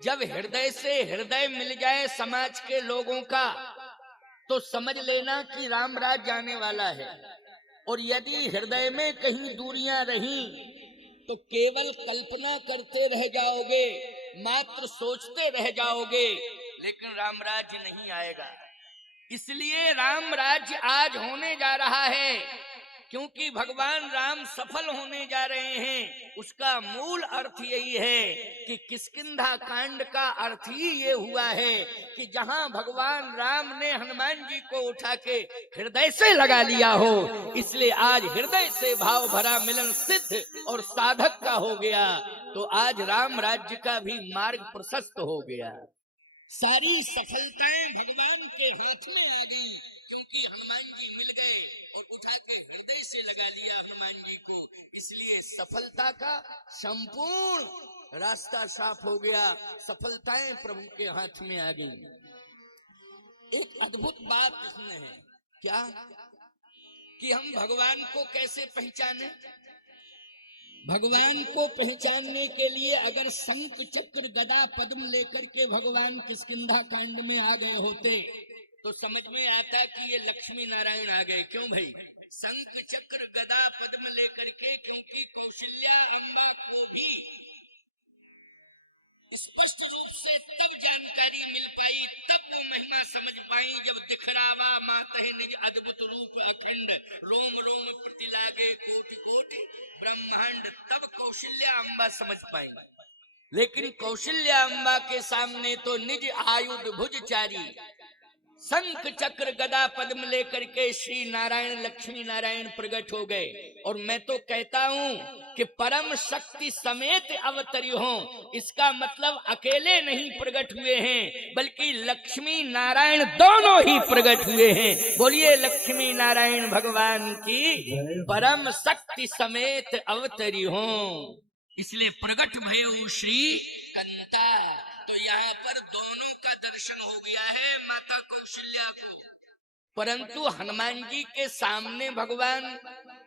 जब हृदय से हृदय मिल जाए समाज के लोगों का तो समझ लेना कि राम राज जाने वाला है। और यदि हृदय में कहीं दूरियां रहीं तो केवल कल्पना करते रह जाओगे, मात्र सोचते रह जाओगे, लेकिन राम राज्य नहीं आएगा। इसलिए राम राज्य आज होने जा रहा है, क्योंकि भगवान राम सफल होने जा रहे हैं। उसका मूल अर्थ यही है कि किष्किंधा कांड का अर्थ ही ये हुआ है कि जहां भगवान राम ने हनुमान जी को उठा के हृदय से लगा लिया हो, इसलिए आज हृदय से भाव भरा मिलन सिद्ध और साधक का हो गया। तो आज राम राज्य का भी मार्ग प्रशस्त हो गया। सारी सफलताएं भगवान के हाथ में आ गई, क्योंकि हनुमान जी मिल गए और उठा के हृदय से लगा लिया हनुमान जी को। इसलिए सफलता का संपूर्ण रास्ता साफ हो गया, सफलताएं प्रभु के हाथ में आ गई। एक अद्भुत बात इसमें है क्या कि हम भगवान को कैसे पहचाने। भगवान को पहचानने के लिए अगर शंख चक्र गदा पद्म लेकर के भगवान किष्किंधा कांड में आ गए होते तो समझ में आता कि ये लक्ष्मी नारायण आ गए। क्यों भाई? शंख चक्र गदा पद्म लेकर के, क्योंकि कौशल्या अम्बा को भी स्पष्ट रूप से तब जानकारी मिल पाई, तब वो महिमा समझ पाई जब दिखरावा मातहि निज अद्भुत रूप अखंड, रोम रोम प्रतिलागे कोटि कोटि ब्रह्मांड, तब कौशल्या अम्बा समझ पाई। लेकिन कौशल्या अम्बा के सामने तो निज आयुध भुजचारी शंख चक्र गदा पद्म लेकर के श्री नारायण लक्ष्मी नारायण प्रकट हो गए। और मैं तो कहता हूं कि परम शक्ति समेत अवतरी हो। इसका मतलब अकेले नहीं प्रकट हुए हैं, बल्कि लक्ष्मी नारायण दोनों ही प्रकट हुए हैं। बोलिए लक्ष्मी नारायण भगवान की परम शक्ति समेत अवतरी हो। इसलिए प्रकट भयउ श्री कंता। तो यहाँ पर दोनों का दर्शन हो गया है, माता कौशल्या को। परंतु हनुमान जी के सामने भगवान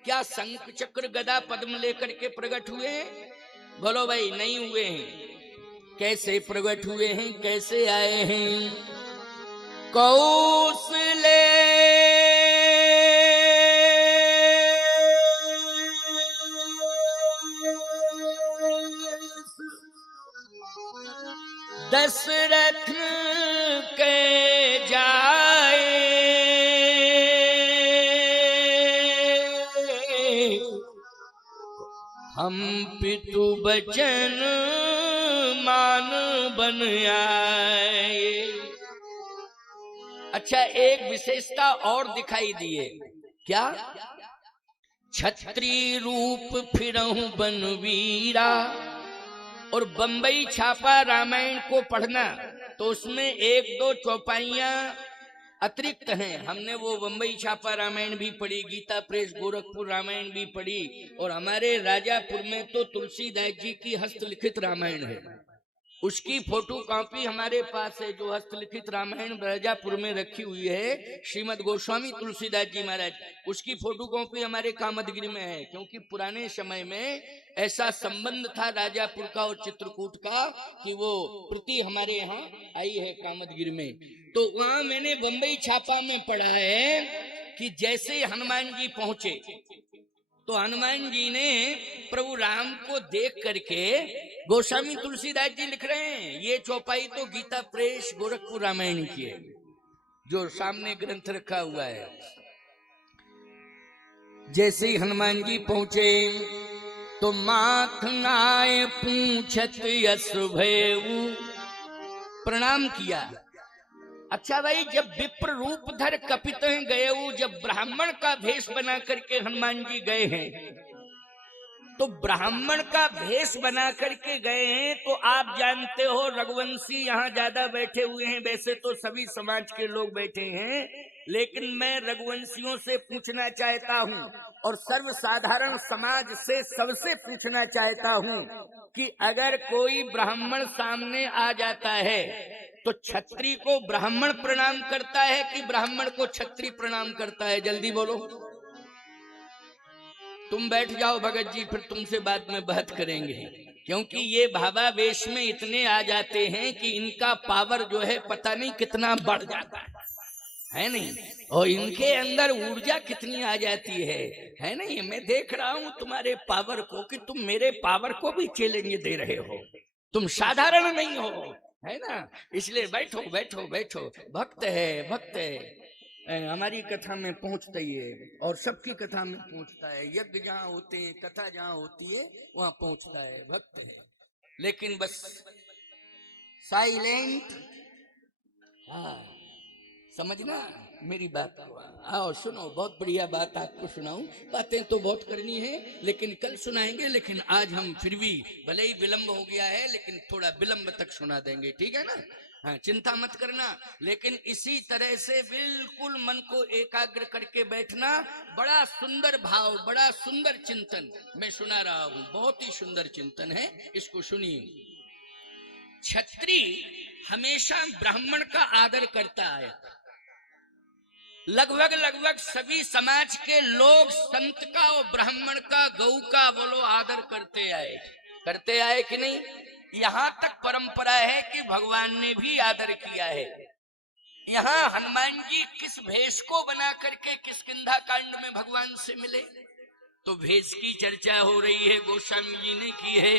क्या शंख चक्र गदा पद्म लेकर के प्रकट हुए हैं? बोलो भाई, नहीं हुए हैं। कैसे प्रकट हुए हैं, कैसे आए हैं? कौशले दशरथ के जाए हम पितु बचन मान बन आए। अच्छा, एक विशेषता और दिखाई दिए। क्या? छत्री रूप फिरहु बनवीरा। और बंबई छापा रामायण को पढ़ना तो उसमें एक दो चौपाइयां अतिरिक्त हैं। हमने वो बंबई छापा रामायण भी पढ़ी, गीता प्रेस गोरखपुर रामायण भी पढ़ी, और हमारे राजापुर में तो तुलसीदास जी की हस्तलिखित रामायण है। उसकी फोटो कॉपी हमारे पास है, जो हस्तलिखित रामायण राजापुर में रखी हुई है, श्रीमद गोस्वामी तुलसीदास जी महाराज। उसकी फोटो कॉपी हमारे कामदगिरी में है, क्योंकि पुराने समय में ऐसा संबंध था राजापुर का और चित्रकूट का कि वो प्रति हमारे यहाँ आई है कामदगिरी में। तो वहां मैंने बंबई छापा में पढ़ा है कि जैसे हनुमान जी पहुंचे तो हनुमान जी ने प्रभु राम को देख करके, गोस्वामी तुलसीदास जी लिख रहे हैं, ये चौपाई तो गीता प्रेस गोरखपुर रामायण की है, जो सामने ग्रंथ रखा हुआ है। जैसे ही हनुमान जी पहुंचे तो माखनाए पूछत यश भयउ, प्रणाम किया। अच्छा भाई, जब विप्र रूप धर कपित गए, जब ब्राह्मण का भेष बना करके हनुमान जी गए हैं, तो ब्राह्मण का भेष बना करके गए हैं, तो आप जानते हो रघुवंशी यहाँ ज्यादा बैठे हुए हैं। वैसे तो सभी समाज के लोग बैठे हैं, लेकिन मैं रघुवंशियों से पूछना चाहता हूँ और सर्वसाधारण समाज से सबसे पूछना चाहता हूँ कि अगर कोई ब्राह्मण सामने आ जाता है तो क्षत्रिय को ब्राह्मण प्रणाम करता है कि ब्राह्मण को क्षत्रिय प्रणाम करता है? जल्दी बोलो। तुम बैठ जाओ भगत जी, फिर तुमसे बाद में बात करेंगे। क्योंकि ये भावावेश में इतने आ जाते हैं कि इनका पावर जो है पता नहीं कितना बढ़ जाता है नहीं, और इनके अंदर ऊर्जा कितनी आ जाती है नहीं। मैं देख रहा हूं तुम्हारे पावर को कि तुम मेरे पावर को भी चैलेंज दे रहे हो, तुम साधारण नहीं हो, है ना। इसलिए बैठो बैठो बैठो, भक्त है हमारी कथा में पहुंचता ही है, और सबकी कथा में पहुंचता है। यज्ञ जहाँ होते हैं, कथा जहाँ होती है, वहां पहुंचता है, भक्त है। लेकिन बस साइलेंट। हाँ, समझना मेरी बात को। आओ सुनो, बहुत बढ़िया बात आपको सुनाऊं। बातें तो बहुत करनी है, लेकिन कल सुनाएंगे। लेकिन आज हम फिर भी, भले ही विलंब हो गया है, लेकिन थोड़ा विलंब तक सुना देंगे, ठीक है ना। हाँ, चिंता मत करना। लेकिन इसी तरह से बिल्कुल मन को एकाग्र करके बैठना। बड़ा सुंदर भाव, बड़ा सुंदर चिंतन मैं सुना रहा हूं, बहुत ही सुंदर चिंतन है, इसको सुनिए। क्षत्रिय हमेशा ब्राह्मण का आदर करता है। लगभग सभी समाज के लोग संत का और ब्राह्मण का, गौ का बोलो आदर करते आए कि नहीं। यहाँ तक परंपरा है कि भगवान ने भी आदर किया है। यहाँ हनुमान जी किस भेष को बना करके किष्किंधा कांड में भगवान से मिले, तो भेष की चर्चा हो रही है, गोस्वामी जी ने की है।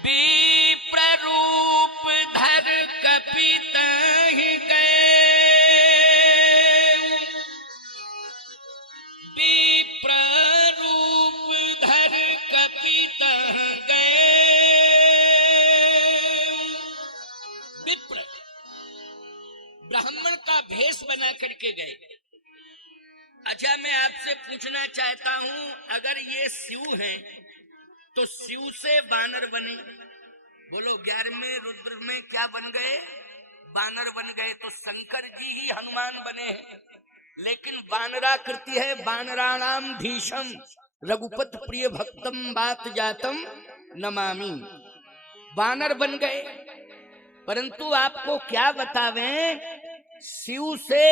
विप्र रूप धर कपितहि गए, विप्र रूप धर कपितः गए। विप्र ब्राह्मण का भेष बना करके गए। अच्छा, मैं आपसे पूछना चाहता हूं, अगर ये शिव हैं तो शिव से बानर बने, बोलो 11वें रुद्र में क्या बन गए, बानर बन गए। तो शंकर जी ही हनुमान बने हैं, लेकिन बानराकृति है। बानराणाम धीशम रघुपत प्रिय भक्तम बात जातम नमामि, बानर बन गए। परंतु आपको क्या बतावें, शिव से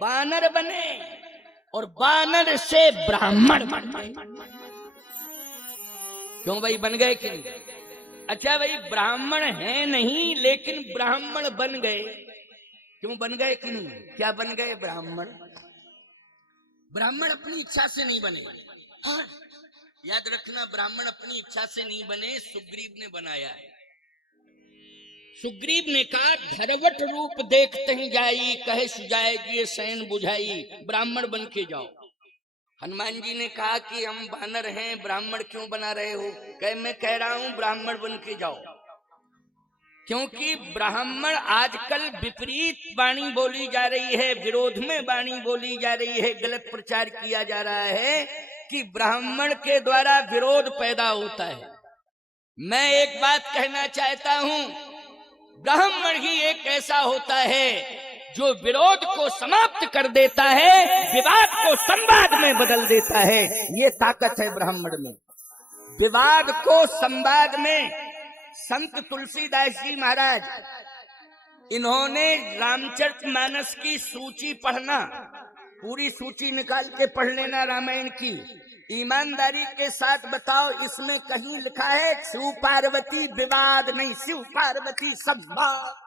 बानर बने और बानर से ब्राह्मण बन गए। क्यों भाई, बन गए कि नहीं? अच्छा भाई, ब्राह्मण है नहीं, लेकिन ब्राह्मण बन गए। क्यों बन गए कि नहीं? क्या बन गए ब्राह्मण? ब्राह्मण अपनी इच्छा से नहीं बने। हाँ, याद रखना, ब्राह्मण अपनी इच्छा से नहीं बने, सुग्रीव ने बनाया है। सुग्रीव ने कहा, धरवट रूप देखते ही जाई, कहे सुजाएगी सैन बुझाई, ब्राह्मण बन के जाओ। हनुमान जी ने कहा कि हम बानर हैं, ब्राह्मण क्यों बना रहे हो? कहे मैं कह रहा हूं ब्राह्मण बन के जाओ। क्योंकि ब्राह्मण आजकल विपरीत वाणी बोली जा रही है, विरोध में वाणी बोली जा रही है, गलत प्रचार किया जा रहा है कि ब्राह्मण के द्वारा विरोध पैदा होता है। मैं एक बात कहना चाहता हूं, ब्राह्मण ही एक ऐसा होता है जो विरोध को समाप्त कर देता है, विवाद को संवाद में बदल देता है। ये ताकत है ब्राह्मण में, विवाद को संवाद में। संत तुलसीदास जी महाराज, इन्होंने रामचरितमानस की सूची पढ़ना, पूरी सूची निकाल के पढ़ लेना रामायण की। ईमानदारी के साथ बताओ, इसमें कहीं लिखा है शिव पार्वती विवाद? नहीं, शिव पार्वती संवाद।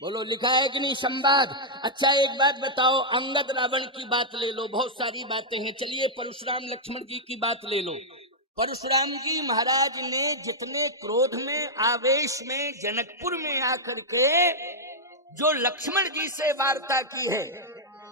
बोलो, लिखा है कि नहीं संवाद? अच्छा, एक बात बताओ, अंगद रावण की बात ले लो, बहुत सारी बातें हैं। चलिए परशुराम लक्ष्मण जी की बात ले लो। परशुराम जी महाराज ने जितने क्रोध में, आवेश में, जनकपुर में आकर के जो लक्ष्मण जी से वार्ता की है,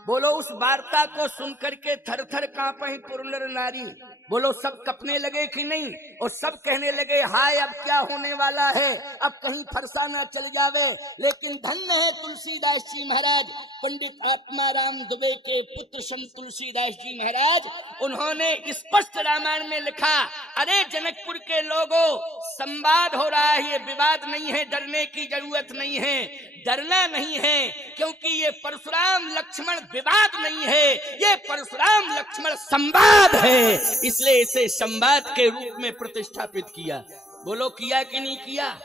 बोलो उस वार्ता को सुनकर के थर थर कांपे पुरनर नारी। बोलो, सब कपने लगे कि नहीं? और सब कहने लगे, हाय अब क्या होने वाला है, अब कहीं फरसा ना चल जावे। लेकिन धन्य है तुलसीदास जी महाराज, पंडित आत्माराम दुबे के पुत्र संत तुलसीदास जी महाराज। उन्होंने स्पष्ट रामायण में लिखा, अरे जनकपुर के लोगों, संवाद हो रहा है, ये विवाद नहीं है, डरने की जरूरत नहीं है, डरना नहीं है, क्योंकि ये परशुराम लक्ष्मण विवाद नहीं है, ये परशुराम लक्ष्मण संवाद है। इसलिए इसे संवाद के रूप में प्रतिष्ठापित किया। बोलो, किया कि नहीं किया?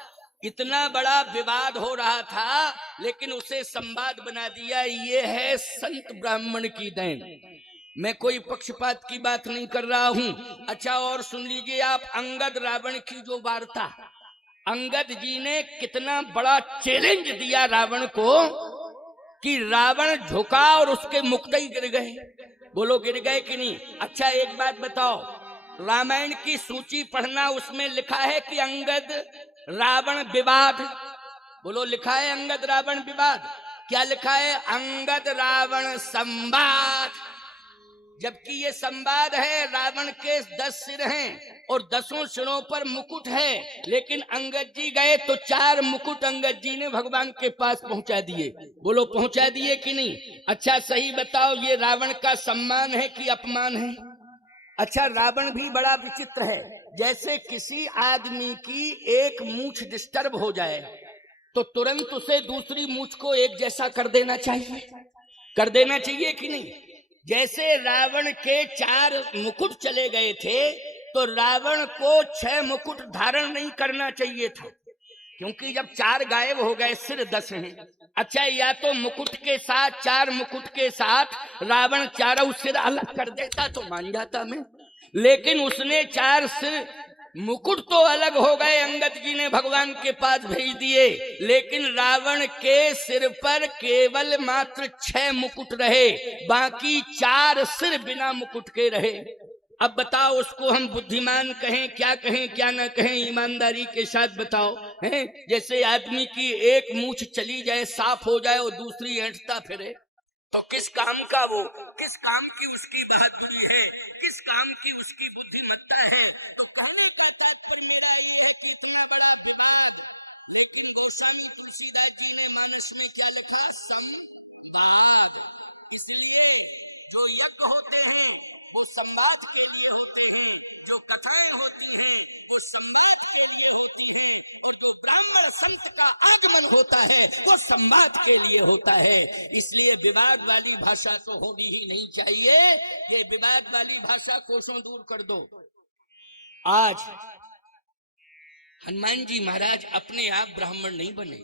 इतना बड़ा विवाद हो रहा था, लेकिन उसे संवाद बना दिया। ये है संत ब्राह्मण की देन। मैं कोई पक्षपात की बात नहीं कर रहा हूं। अच्छा, और सुन लीजिए आप अंगद रावण की जो वार्ता, अंगद जी ने कितना बड़ा चैलेंज दिया रावण को कि रावण झुका और उसके मुक्तई गिर गए। बोलो गिर गए कि नहीं? अच्छा एक बात बताओ, रामायण की सूची पढ़ना, उसमें लिखा है कि अंगद रावण विवाद। बोलो लिखा है अंगद रावण विवाद? क्या लिखा है? अंगद रावण संवाद। जबकि ये संवाद है, रावण के 10 सिर हैं और 10 सिरों पर मुकुट है, लेकिन अंगद जी गए तो 4 मुकुट अंगद जी ने भगवान के पास पहुंचा दिए। बोलो पहुंचा दिए कि नहीं? अच्छा सही बताओ, ये रावण का सम्मान है कि अपमान है? अच्छा, रावण भी बड़ा विचित्र है। जैसे किसी आदमी की एक मूंछ डिस्टर्ब हो जाए तो तुरंत उसे दूसरी मूंछ को एक जैसा कर देना चाहिए। कर देना चाहिए कि नहीं? जैसे रावण के 4 मुकुट चले गए थे तो रावण को 6 मुकुट धारण नहीं करना चाहिए था, क्योंकि जब 4 गायब हो गए, सिर 10 हैं। अच्छा, या तो मुकुट के साथ, 4 मुकुट के साथ रावण चारों सिर अलग कर देता तो मान जाता मैं, लेकिन उसने 4 सिर, मुकुट तो अलग हो गए, अंगद जी ने भगवान के पास भेज दिए, लेकिन रावण के सिर पर केवल मात्र 6 मुकुट रहे, बाकी 4 सिर बिना मुकुट के रहे। अब बताओ, उसको हम बुद्धिमान कहें, क्या कहें क्या ना कहें? ईमानदारी के साथ बताओ। हैं? जैसे आदमी की एक मूंछ चली जाए, साफ हो जाए और दूसरी ऐंठता फिरे, तो किस काम का वो, किस काम की उसकी बहादुरी है, किस काम की उसकी बुद्धिमत्ता है? तो कहने का तात्पर्य मेरा ये है कि इतना बड़ा विवाद, लेकिन गोस्वामी तुलसीदास जी ने मानस में क्या लिखा? संवाद। इसलिए जो यज्ञ होते हैं वो संवाद के लिए होते हैं, जो कथाएं होती हैं वो संवाद के लिए होती हैं, और जो ब्राह्मण संत का आगमन होता है वो संवाद के लिए होता है। इसलिए विवाद वाली भाषा तो होनी ही नहीं चाहिए। ये विवाद वाली भाषा कोसों दूर कर दो। आज हनुमान जी महाराज अपने आप ब्राह्मण नहीं बने।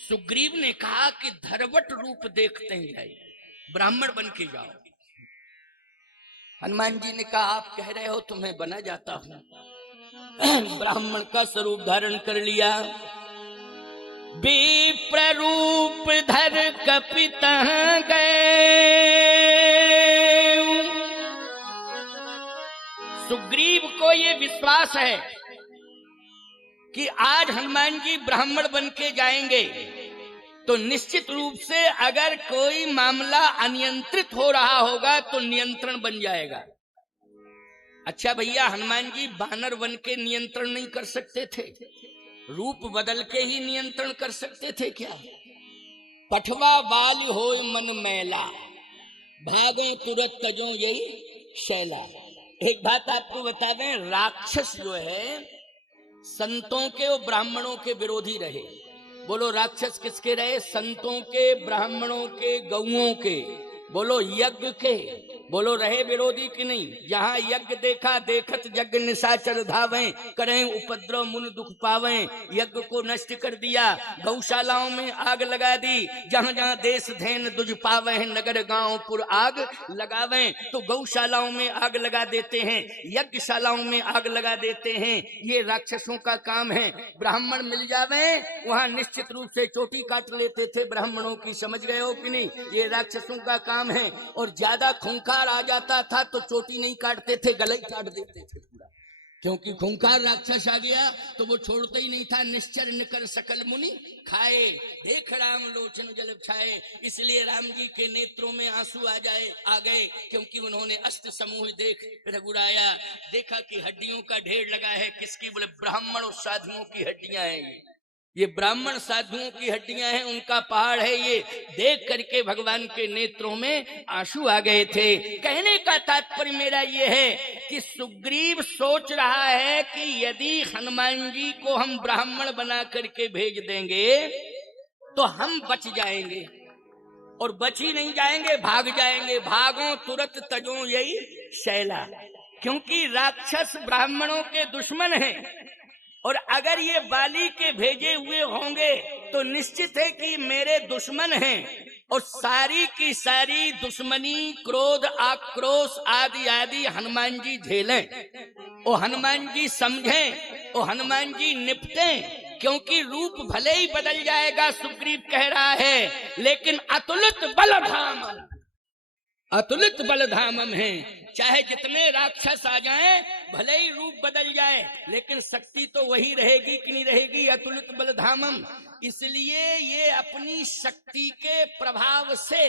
सुग्रीव ने कहा कि धरवट रूप देखते ही जाए, ब्राह्मण बन के जाओ। हनुमान जी ने कहा आप कह रहे हो तो मैं बना जाता हूं। ब्राह्मण का स्वरूप धारण कर लिया, विप्ररूप धर कपितः गए। सुग्रीव को ये विश्वास है कि आज हनुमान जी ब्राह्मण बन के जाएंगे तो निश्चित रूप से अगर कोई मामला अनियंत्रित हो रहा होगा तो नियंत्रण बन जाएगा। अच्छा भैया, हनुमान जी बानर बन के नियंत्रण नहीं कर सकते थे? रूप बदल के ही नियंत्रण कर सकते थे क्या? पठवा बाल होय मन मैला, भागो तुरत तजो यही शैला। एक बात आपको बता दें, राक्षस जो है संतों के और ब्राह्मणों के विरोधी रहे। बोलो राक्षस किसके रहे? संतों के, ब्राह्मणों के, गौओं के, बोलो यज्ञ के, बोलो रहे विरोधी कि नहीं? जहां यज्ञ देखा देखत यज्ञ निशाचर धावें, करें उपद्रव मुन दुख पावें। यज्ञ को नष्ट कर दिया, गौशालाओं में आग लगा दी। जहां जहां देश धैन दुज पावे, नगर गांव पुर आग लगावें। तो गौशालाओं में आग लगा देते हैं, यज्ञशालाओं में आग लगा देते हैं, ये राक्षसों का काम है। ब्राह्मण मिल जावे वहां निश्चित रूप से चोटी काट लेते थे ब्राह्मणों की। समझ गए हो कि नहीं? ये राक्षसों का काम है। और ज्यादा खूंखार आ जाता था तो चोटी नहीं काटते थे, गले काट देते थे पूरा, क्योंकि खूंखार राक्षस आ गया तो वो छोड़ता ही नहीं था। निश्चर निकर सकल मुनि खाए, देख राम लोचन जल छाए। इसलिए राम जी के नेत्रों में आंसू आ गए, क्योंकि उन्होंने अस्त समूह देख रघुराया। देखा कि हड्डियों का ढेर लगा है। किसकी? बोले ब्राह्मण और साधुओं की हड्डियां हैं। ये ब्राह्मण साधुओं की हड्डियां हैं, उनका पहाड़ है। ये देख करके भगवान के नेत्रों में आंसू आ गए थे। कहने का तात्पर्य मेरा ये है कि सुग्रीव सोच रहा है कि यदि हनुमान जी को हम ब्राह्मण बना करके भेज देंगे तो हम बच जाएंगे, और बच ही नहीं जाएंगे, भाग जाएंगे। भागो तुरत तजो यही शैला, क्योंकि राक्षस ब्राह्मणों के दुश्मन हैं। और अगर ये बाली के भेजे हुए होंगे तो निश्चित है कि मेरे दुश्मन हैं, और सारी की सारी दुश्मनी, क्रोध, आक्रोश आदि आदि हनुमान जी झेलें और हनुमान जी समझें और हनुमान जी निपटें। क्योंकि रूप भले ही बदल जाएगा, सुग्रीव कह रहा है, लेकिन अतुलित बलधामम, अतुलित बलधामम है। चाहे जितने राक्षस आ जाएं, भले ही रूप बदल जाए, लेकिन शक्ति तो वही रहेगी कि नहीं रहेगी, अतुलित बलधामम। इसलिए ये अपनी शक्ति के प्रभाव से,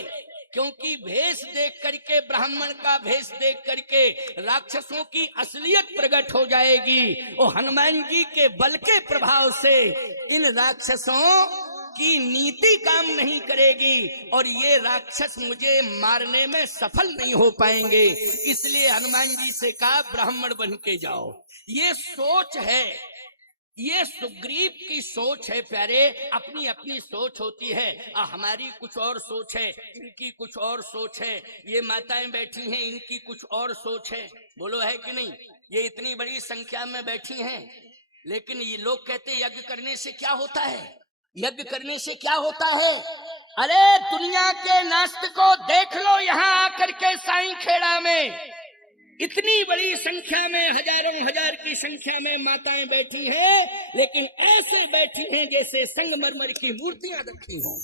क्योंकि भेष देख करके, ब्राह्मण का भेष देख करके राक्षसों की असलियत प्रकट हो जाएगी और हनुमान जी के बल के प्रभाव से इन राक्षसों की नीति काम नहीं करेगी और ये राक्षस मुझे मारने में सफल नहीं हो पाएंगे। इसलिए हनुमान जी से कहा ब्राह्मण बन के जाओ। ये सोच है, ये सुग्रीव की सोच है प्यारे। अपनी अपनी सोच होती है, हमारी कुछ और सोच है, इनकी कुछ और सोच है। ये माताएं बैठी हैं, इनकी कुछ और सोच है। बोलो है कि नहीं? ये इतनी बड़ी संख्या में बैठी हैं, लेकिन ये लोग कहते यज्ञ करने से क्या होता है, यज्ञ करने से क्या होता है। अरे दुनिया के नास्तिकों देख लो, यहाँ आकर के साईं खेड़ा में इतनी बड़ी संख्या में, हजारों हजार की संख्या में माताएं बैठी हैं, लेकिन ऐसे बैठी हैं जैसे संगमरमर की मूर्तियां रखी हों।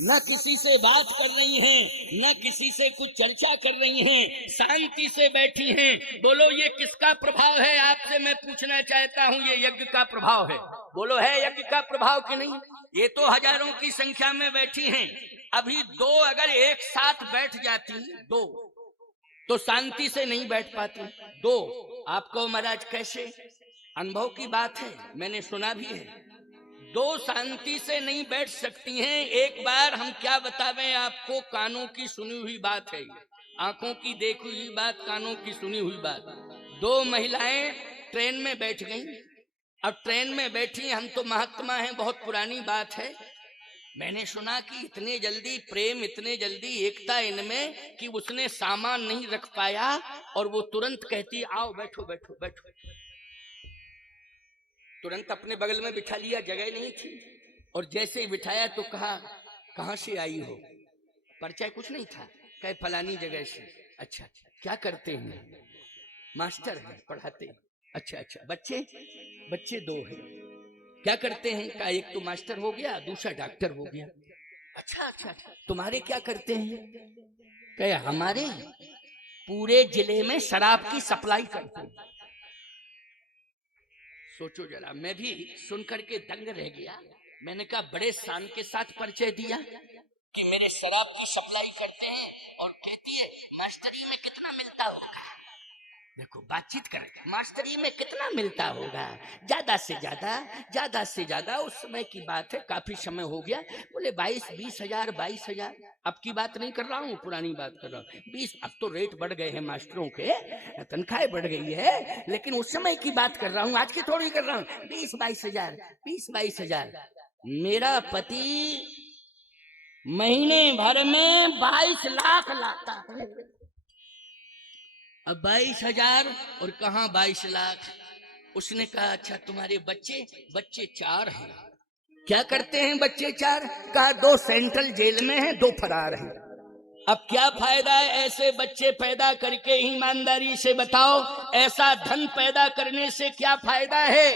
न किसी से बात कर रही हैं, न किसी से कुछ चर्चा कर रही हैं, शांति से बैठी हैं। बोलो ये किसका प्रभाव है? आपसे मैं पूछना चाहता हूँ, ये यज्ञ का प्रभाव है। बोलो है यज्ञ का प्रभाव कि नहीं? ये तो हजारों की संख्या में बैठी हैं। अभी दो अगर एक साथ बैठ जाती, दो तो शांति से नहीं बैठ पाती। दो आपको महाराज कैसे? अनुभव की बात है, मैंने सुना भी है। दो शांति से नहीं बैठ सकती हैं। एक बार हम क्या बतावें आपको, कानों की सुनी हुई बात है, आंखों की देखी हुई बात, कानों की सुनी हुई बात। दो महिलाएं ट्रेन में बैठ गईं। अब ट्रेन में बैठी, हम तो महात्मा हैं, बहुत पुरानी बात है। मैंने सुना कि इतने जल्दी प्रेम, इतने जल्दी एकता इनमें कि उसने सामान नहीं रख पाया और वो तुरंत कहती आओ बैठो बैठो बैठो। तुरंत अपने बगल में बिठा लिया, जगह नहीं थी, और जैसे ही बिठाया तो कहा कहां से आई हो? परिचय कुछ नहीं था। कहे फलानी जगह से। अच्छा क्या करते हैं? मास्टर हैं, पढ़ाते। अच्छा अच्छा, बच्चे? बच्चे दो हैं। क्या करते हैं? कहा एक तो मास्टर हो गया, दूसरा डॉक्टर हो गया। अच्छा अच्छा, तुम्हारे क्या करते हैं? कहे हमारे पूरे जिले में शराब की सप्लाई करते हैं। सोचो जरा, मैं भी सुन करके दंग रह गया। मैंने कहा बड़े शान के साथ परिचय दिया कि मेरे शराब की सप्लाई करते हैं, और कहती है मास्टरी में कितना मिलता होगा। देखो बातचीत कर, मास्टरी में कितना मिलता होगा? ज्यादा से ज्यादा, उस समय की बात है, काफी समय हो गया। बोले 22 हजार 22 हजार। अब की बात नहीं कर रहा हूँ, पुरानी बात कर रहा हूँ। 20, अब तो रेट बढ़ गए हैं मास्टरों के, तनख्वाहें बढ़ गई है, लेकिन उस समय की बात कर रहा हूँ, आज की थोड़ी कर रहा हूँ। 20-22 हजार, 20-22 हजार। मेरा पति महीने भर में 22 लाख लाता है। अब 22 हजार और कहाँ 22 लाख? उसने कहा अच्छा तुम्हारे बच्चे? बच्चे 4 हैं। क्या करते हैं बच्चे 4? कहा 2 सेंट्रल जेल में हैं, 2 फरार हैं। अब क्या फायदा है ऐसे बच्चे पैदा करके? ईमानदारी से बताओ, ऐसा धन पैदा करने से क्या फायदा है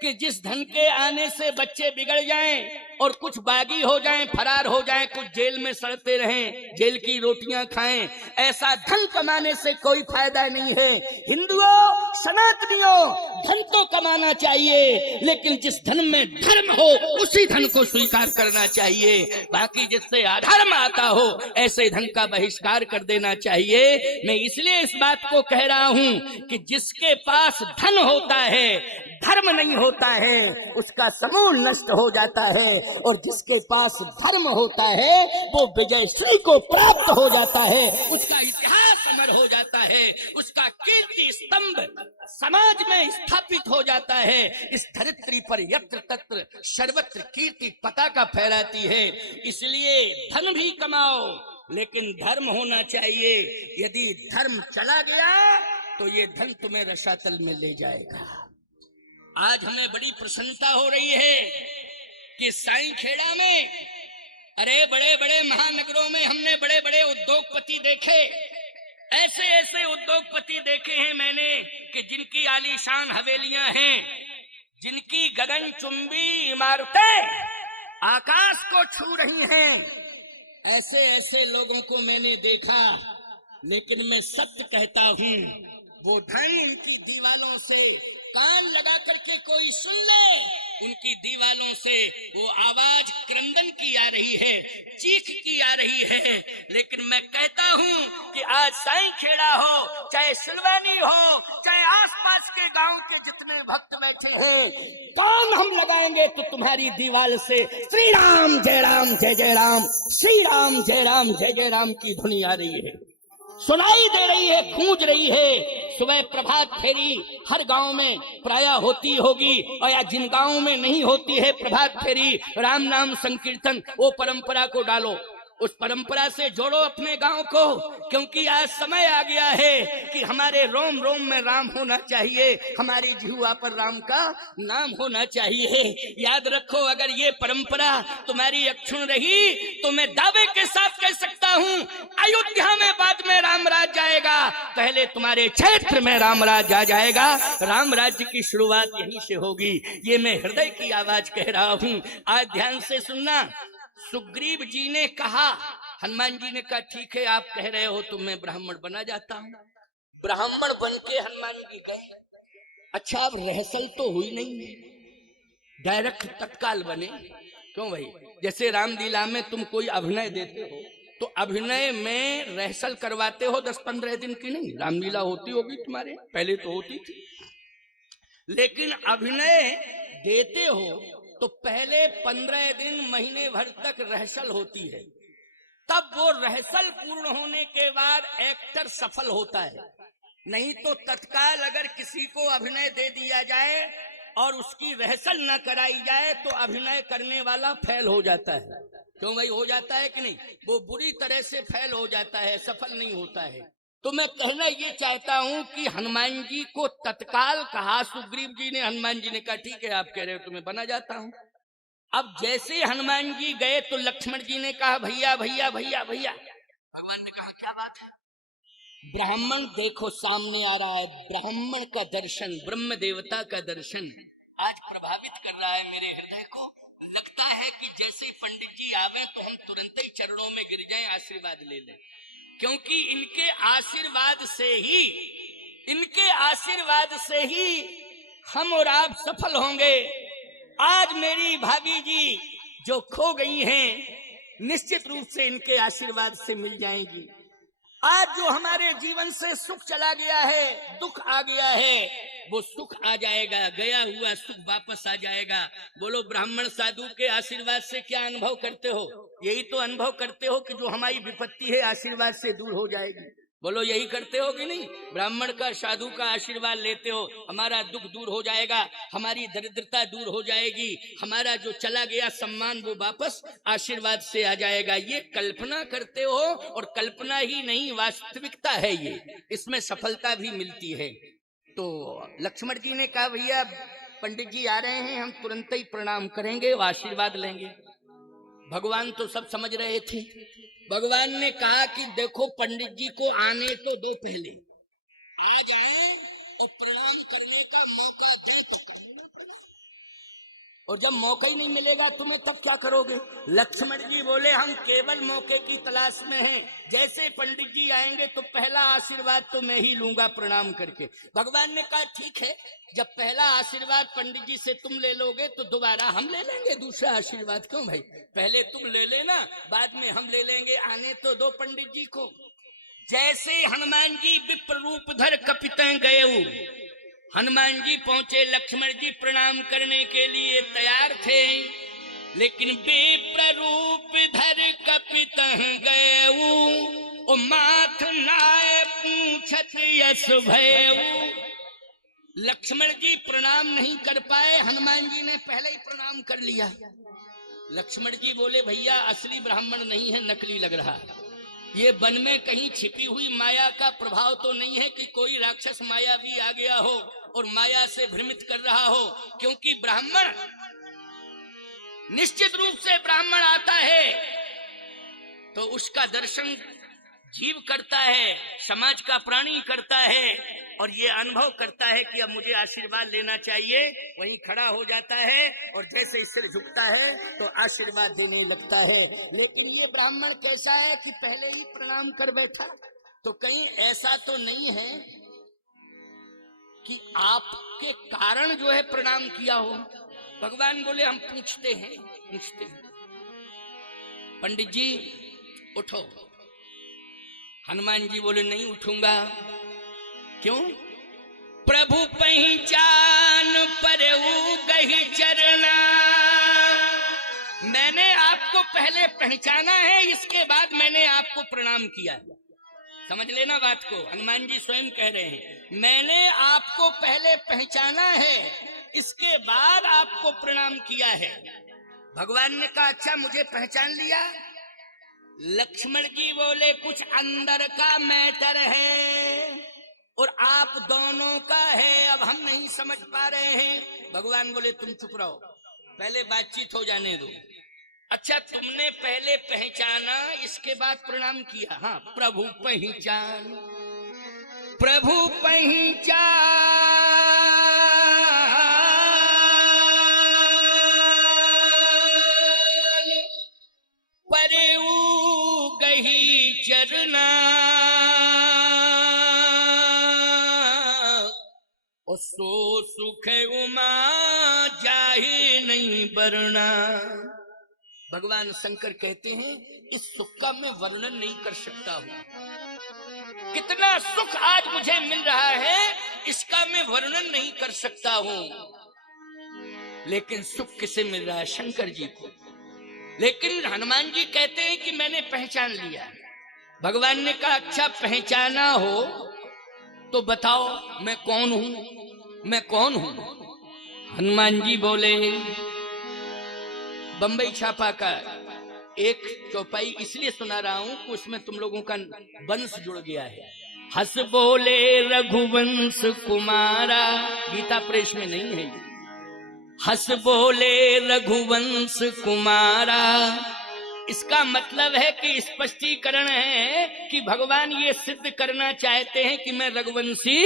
कि जिस धन के आने से बच्चे बिगड़ जाएं और कुछ बागी हो जाएं, फरार हो जाएं, कुछ जेल में सड़ते रहें, जेल की रोटियां खाएं। ऐसा धन कमाने से कोई फायदा नहीं है। हिंदुओं, सनातनियों, धन तो कमाना चाहिए, लेकिन जिस धन में धर्म हो उसी धन को स्वीकार करना चाहिए। बाकी जिससे अधर्म आता हो ऐसे धन का बहिष्कार कर देना चाहिए। मैं इसलिए इस बात को कह रहा हूं कि जिसके पास धन होता है, धर्म नहीं होता है, उसका समूल नष्ट हो जाता है, और जिसके पास धर्म होता है वो विजयश्री को प्राप्त हो जाता है, उसका इतिहास अमर हो जाता है, उसका कीर्ति स्तंभ समाज में स्थापित हो जाता है। इस धरित्री पर यत्र तत्र सर्वत्र कीर्ति पताका फहराती है। इसलिए धन भी कमाओ, लेकिन धर्म होना चाहिए। यदि धर्म चला गया तो ये धन तुम्हें रसातल में ले जाएगा। आज हमें बड़ी प्रसन्नता हो रही है कि साईं खेड़ा में अरे बड़े बड़े महानगरों में हमने बड़े बड़े उद्योगपति देखे, ऐसे ऐसे उद्योगपति देखे हैं मैंने कि जिनकी आलीशान हवेलियां हैं, जिनकी गगनचुंबी इमारतें आकाश को छू रही हैं, ऐसे ऐसे लोगों को मैंने देखा। लेकिन मैं सत्य कहता हूं, वो धन उनकी दीवालों से कान लगा करके कोई सुन ले, उनकी दीवालों से वो आवाज क्रंदन की आ रही है, चीख की आ रही है। लेकिन मैं कहता हूं कि आज साईं खेड़ा हो, चाहे सिलवानी हो, चाहे आसपास के गांव के जितने भक्त बैठे हैं, कान हम लगाएंगे तो तुम्हारी दीवाल से श्री राम जय राम जय जय राम, श्री राम जय राम जय जय राम की ध्वनि आ रही है, सुनाई दे रही है, गूंज रही है। सुबह प्रभात फेरी हर गांव में प्रायः होती होगी, और या जिन गांवों में नहीं होती है प्रभात फेरी, राम नाम संकीर्तन, वो परंपरा को डालो, उस परंपरा से जोड़ो अपने गांव को। क्योंकि आज समय आ गया है कि हमारे रोम रोम में राम होना चाहिए, हमारी जिह्वा पर राम का नाम होना चाहिए। याद रखो, अगर ये परंपरा तुम्हारी अक्षुण्ण रही तो मैं दावे के साथ कह सकता हूं, अयोध्या में बाद में रामराज जाएगा, पहले तुम्हारे क्षेत्र में रामराज आ जाएगा। राम राज्य की शुरुआत यहीं से होगी, ये मैं हृदय की आवाज कह रहा हूं। आज ध्यान से सुनना। सुग्रीव जी ने कहा, हनुमान जी ने कहा ठीक है आप कह रहे हो तो मैं ब्राह्मण बना जाता हूं। ब्राह्मण बन के हनुमान जी कहे, अच्छा अब रिहर्सल तो हुई नहीं, डायरेक्ट तत्काल बने। क्यों भाई, जैसे रामलीला में तुम कोई अभिनय देते हो तो अभिनय में रिहर्सल करवाते हो 10-15 दिन की, नहीं रामलीला होती होगी तुम्हारे, पहले तो होती थी, लेकिन अभिनय देते हो तो पहले 15 दिन महीने भर तक रिहर्सल होती है, तब वो रिहर्सल पूर्ण होने के बाद एक्टर सफल होता है। नहीं तो तत्काल अगर किसी को अभिनय दे दिया जाए और उसकी रिहर्सल न कराई जाए तो अभिनय करने वाला फेल हो जाता है। क्यों भाई, हो जाता है कि नहीं, वो बुरी तरह से फेल हो जाता है, सफल नहीं होता है। तो मैं कहना ये चाहता हूं कि हनुमान जी को तत्काल कहा सुग्रीव जी ने, हनुमान जी ने कहा ठीक है आप कह रहे हो तो मैं बना जाता हूं। अब जैसे हनुमान जी गए तो लक्ष्मण जी ने कहा भैया भैया भैया भैया। भगवान ने कहा क्या बात है? ब्राह्मण देखो सामने आ रहा है, ब्राह्मण का दर्शन, ब्रह्म देवता का दर्शन आज प्रभावित कर रहा है मेरे हृदय को। लगता है कि जैसे पंडित जी आवे तो हम तुरंत ही चरणों में गिर जाएं, आशीर्वाद ले लें, क्योंकि इनके आशीर्वाद से ही हम और आप सफल होंगे। आज मेरी भाभी जी जो खो गई हैं, निश्चित रूप से इनके आशीर्वाद से मिल जाएंगी। आज जो हमारे जीवन से सुख चला गया है, दुख आ गया है, वो सुख आ जाएगा, गया हुआ सुख वापस आ जाएगा। बोलो, ब्राह्मण साधु के आशीर्वाद से क्या अनुभव करते हो? यही तो अनुभव करते हो कि जो हमारी विपत्ति है आशीर्वाद से दूर हो जाएगी। बोलो, यही करते हो कि नहीं? ब्राह्मण का, साधु का आशीर्वाद लेते हो, हमारा दुख दूर हो जाएगा, हमारी दरिद्रता दूर हो जाएगी, हमारा जो चला गया सम्मान वो वापस आशीर्वाद से आ जाएगा। ये कल्पना करते हो, और कल्पना ही नहीं वास्तविकता है ये, इसमें सफलता भी मिलती है। तो लक्ष्मण जी ने कहा भैया पंडित जी आ रहे हैं, हम तुरंत ही प्रणाम करेंगे, वो आशीर्वाद लेंगे। भगवान तो सब समझ रहे थे। भगवान ने कहा कि देखो पंडित जी को आने तो दो, पहले आ जाए और प्रणाम करने का मौका दे तो कर लेना प्रणाम, और जब मौका ही नहीं मिलेगा तुम्हें तब क्या करोगे? लक्ष्मण जी बोले हम केवल मौके की तलाश में हैं, जैसे पंडित जी आएंगे तो पहला आशीर्वाद तो मैं ही लूंगा प्रणाम करके। भगवान ने कहा ठीक है, जब पहला आशीर्वाद पंडित जी से तुम ले लोगे तो दोबारा हम ले लेंगे दूसरा आशीर्वाद। क्यों भाई, पहले तुम ले लेना, बाद में हम ले लेंगे, आने तो दो पंडित जी को। जैसे हनुमान जी विप्र रूप धर कपितें गए, हनुमान जी पहुंचे, लक्ष्मण जी प्रणाम करने के लिए तैयार थे, लेकिन विप्र रूप धर कपितें गए, माथ नाय पूछत यश भयऊ। लक्ष्मण जी प्रणाम नहीं कर पाए, हनुमान जी ने पहले ही प्रणाम कर लिया। लक्ष्मण जी बोले भैया असली ब्राह्मण नहीं है, नकली लग रहा है, ये वन में कहीं छिपी हुई माया का प्रभाव तो नहीं है कि कोई राक्षस माया भी आ गया हो और माया से भ्रमित कर रहा हो? क्योंकि ब्राह्मण निश्चित रूप से ब्राह्मण आता है तो उसका दर्शन जीव करता है, समाज का प्राणी करता है और ये अनुभव करता है कि अब मुझे आशीर्वाद लेना चाहिए, वहीं खड़ा हो जाता है और जैसे ही सिर झुकता है तो आशीर्वाद देने लगता है। लेकिन ये ब्राह्मण कैसा है कि पहले ही प्रणाम कर बैठा। तो कहीं ऐसा तो नहीं है कि आपके कारण जो है प्रणाम किया हो। भगवान बोले हम पूछते हैं। पंडित जी उठो। हनुमान जी बोले नहीं उठूंगा। क्यों? प्रभु पहचान परऊ गही चरना। मैंने आपको पहले पहचाना है, इसके बाद मैंने आपको प्रणाम किया। समझ लेना बात को। हनुमान जी स्वयं कह रहे हैं मैंने आपको पहले पहचाना है, इसके बाद आपको प्रणाम किया है। भगवान ने कहा अच्छा मुझे पहचान लिया। लक्ष्मण जी बोले कुछ अंदर का मैटर है और आप दोनों का है, अब हम नहीं समझ पा रहे हैं। भगवान बोले तुम चुप रहो, पहले बातचीत हो जाने दो। अच्छा तुमने पहले पहचाना, इसके बाद प्रणाम किया। हाँ, प्रभु पहचान, प्रभु पहचान परऊ गही चरना और सो सुख उमा जाहे नहीं बरना। भगवान शंकर कहते हैं इस सुख का मैं वर्णन नहीं कर सकता हूं। कितना सुख आज मुझे मिल रहा है इसका मैं वर्णन नहीं कर सकता हूं। लेकिन सुख किसे मिल रहा है? शंकर जी को। लेकिन हनुमान जी कहते हैं कि मैंने पहचान लिया। भगवान ने कहा अच्छा पहचाना हो तो बताओ मैं कौन हूं, मैं कौन हूं? हनुमान जी बोले बंबई छापा का एक चौपाई इसलिए सुना रहा हूं कि उसमें तुम लोगों का वंश जुड़ गया है। हंस बोले रघुवंश कुमारा, गीता प्रेस में नहीं है। हंस बोले रघुवंश कुमारा, इसका मतलब है कि स्पष्टीकरण है कि भगवान ये सिद्ध करना चाहते हैं कि मैं रघुवंशी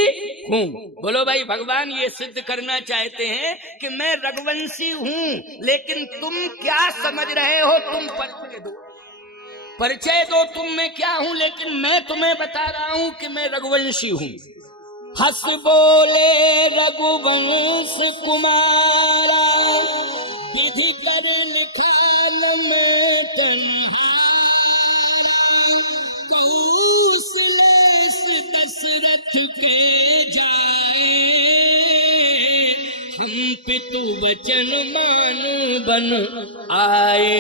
हूँ। बोलो भाई, भगवान ये सिद्ध करना चाहते हैं कि मैं रघुवंशी हूँ। लेकिन तुम क्या समझ रहे हो? तुम परिचय दो तुम मैं क्या हूँ, लेकिन मैं तुम्हें बता रहा हूँ कि मैं रघुवंशी हूँ। हंस बोले रघुवंश कुमारा, विधि कर लिखान में कन्हारा, कौशलेश दशरथ के जाए, हम पितु वचन मान बन आए।